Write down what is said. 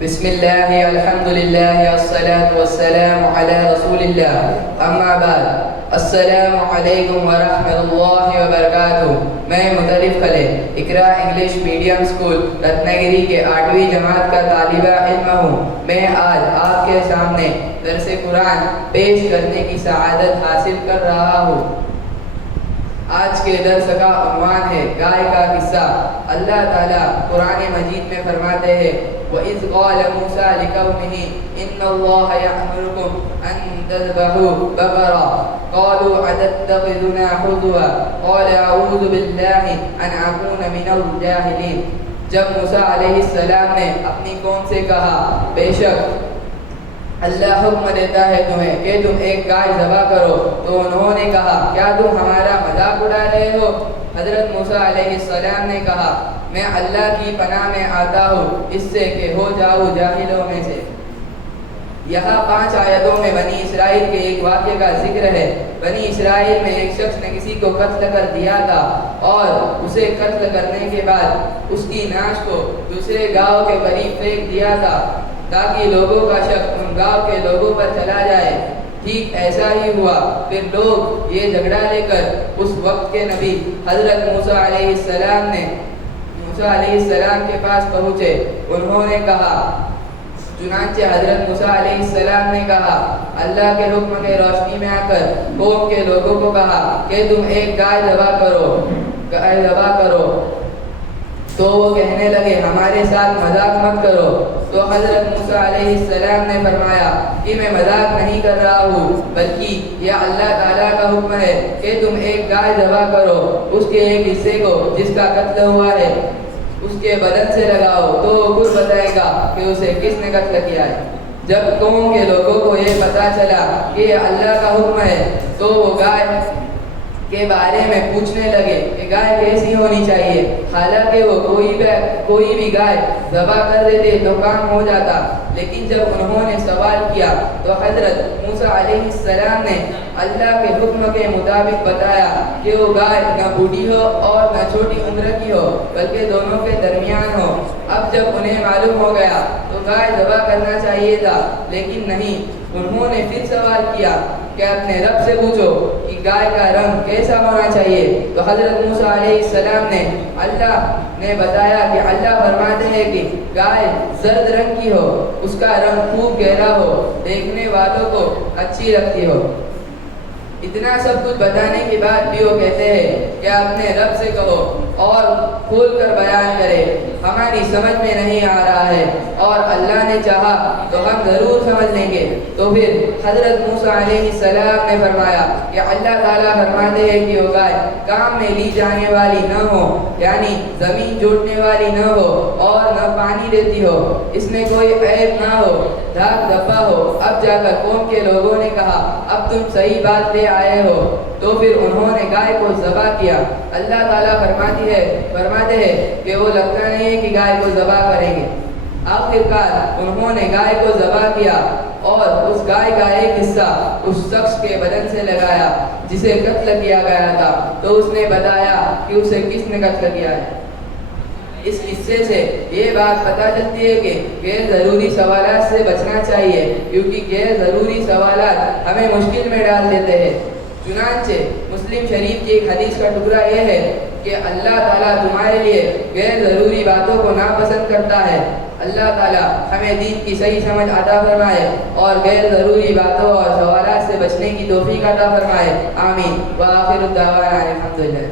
بسم اللہ الحمد للہ والصلاة والسلام علی رسول اللہ اما بعد السلام علیکم ورحمۃ اللہ وبرکاتہ۔ میں مطرف خالد اقرا انگلش میڈیم اسکول رتنگری کے 8ویں جماعت کا طالب علم ہوں۔ میں آج آپ کے سامنے درس قرآن پیش کرنے کی سعادت حاصل کر رہا ہوں۔ آج کے درس کا عنوان ہے گائے کا قصہ۔ اللہ تعالیٰ قرآن مجید میں فرماتے ہیں وَإِذْ قَالَ مُوسَىٰ لِقَوْمِهِ إِنَّ اللَّهَ يَأْمُرُكُمْ أَن تَذْبَحُوا بَقَرَةً قَالُوا أَتَتَّخِذُنَا هُزُوًا قَالَ أَعُوذُ بِاللَّهِ أَنْ أَكُونَ مِنَ الْجَاهِلِينَ۔ جب موسیٰ علیہ السلام نے اپنی قوم سے کہا بے شک اللہ حکم دیتا ہے تمہیں کہ تم ایک گائے ذبح کرو، تو انہوں نے کہا کیا تم ہمارا مذاق اڑا رہے ہو؟ حضرت موسیٰ علیہ السلام نے کہا میں اللہ کی پناہ میں آتا ہوں اس سے کہ ہو جاؤ جاہلوں میں سے۔ یہاں 5 آیتوں میں بنی اسرائیل کے ایک واقعے کا ذکر ہے۔ بنی اسرائیل میں ایک شخص نے کسی کو قتل کر دیا تھا اور اسے قتل کرنے کے بعد اس کی ناش کو دوسرے گاؤں کے قریب پھینک دیا تھا تاکہ لوگوں کا شک ان گاؤں کے لوگوں پر چلا جائے۔ ٹھیک ایسا ہی ہوا۔ پھر لوگ یہ جھگڑا لے کر اس وقت کے نبی حضرت موسیٰ علیہ السلام کے پاس پہنچے۔ انہوں نے کہا چنانچہ حضرت موسیٰ علیہ السلام نے کہا اللہ کے حکم کے روشنی میں آ کر قوم کے لوگوں کو کہا کہ تم ایک گائے ذبح کرو۔ تو وہ کہنے لگے ہمارے ساتھ مذاق مت کرو۔ تو حضرت موسیٰ علیہ السلام نے فرمایا کہ میں مذاق نہیں کر رہا ہوں بلکہ یہ اللہ تعالیٰ کا حکم ہے کہ تم ایک گائے ذبح کرو، اس کے ایک حصے کو جس کا قتل ہوا ہے اس کے بدن سے لگاؤ تو وہ خود بتائے گا کہ اسے کس نے قتل کیا ہے۔ جب قوم کے لوگوں کو یہ پتا چلا کہ یہ اللہ کا حکم ہے تو وہ گائے کے بارے میں پوچھنے لگے کہ گائے کیسی ہونی چاہیے، حالانکہ وہ کوئی بھی گائے ذبح کر دیتے تو کام ہو جاتا۔ لیکن جب انہوں نے سوال کیا تو حضرت موسیٰ علیہ السلام نے اللہ کے حکم کے مطابق بتایا کہ وہ گائے نہ بوڑھی ہو اور نہ چھوٹی عمر کی ہو بلکہ دونوں کے درمیان ہو۔ اب جب انہیں معلوم ہو گیا تو گائے ذبح کرنا چاہیے تھا، لیکن نہیں۔ انہوں نے پھر سوال کیا کہ اپنے رب سے پوچھو کہ گائے کا رنگ کیسا ہونا چاہیے۔ تو حضرت موسیٰ علیہ السلام نے اللہ نے بتایا کہ اللہ فرماتے ہیں کہ گائے زرد رنگ کی ہو، اس کا رنگ خوب گہرا ہو، دیکھنے والوں کو اچھی لگتی ہو۔ اتنا سب کچھ بتانے کے بعد بھی وہ کہتے ہیں کہ اپنے رب سے کہو اور کھول کر بیان کرے، ہماری سمجھ میں نہیں آ رہا ہے اور اللہ نے چاہا تو ہم ضرور سمجھ لیں گے۔ تو پھر حضرت موسیٰ علیہ السلام نے فرمایا کہ اللہ تعالیٰ فرماتے ہیں کہ وہ گائے کام میں لی جانے والی نہ ہو، یعنی زمین جوتنے والی نہ ہو اور نہ پانی دیتی ہو، اس میں کوئی عیب نہ ہو، داغ دھبا ہو۔ اب جا کر قوم کے لوگوں نے کہا اب تم صحیح بات لے آئے ہو۔ تو پھر انہوں نے گائے کو ذبح کیا۔ اللہ تعالیٰ فرماتے ہیں کہ وہ لگتا نہیں ہے کہ گائے کو ذبح کریں گے۔ آخرکار انہوں نے گائے کو ذبح کیا اور اس گائے کا ایک حصہ اس شخص کے بدن سے لگایا جسے قتل کیا گیا تھا، تو اس نے بتایا کہ اسے کس نے قتل کیا ہے۔ اس قصے سے یہ بات پتہ چلتی ہے کہ غیر ضروری سوالات سے بچنا چاہیے، کیونکہ غیر ضروری سوالات ہمیں مشکل میں ڈال دیتے ہیں۔ چنانچہ مسلم شریف کی ایک حدیث کا ٹکڑا یہ ہے کہ اللہ تعالیٰ تمہارے لیے غیر ضروری باتوں کو ناپسند کرتا ہے۔ اللہ تعالیٰ ہمیں دین کی صحیح سمجھ عطا فرمائے اور غیر ضروری باتوں اور سوالات سے بچنے کی توفیق عطا فرمائے۔ آمین۔ وآخر الدعوانا الحمدللہ۔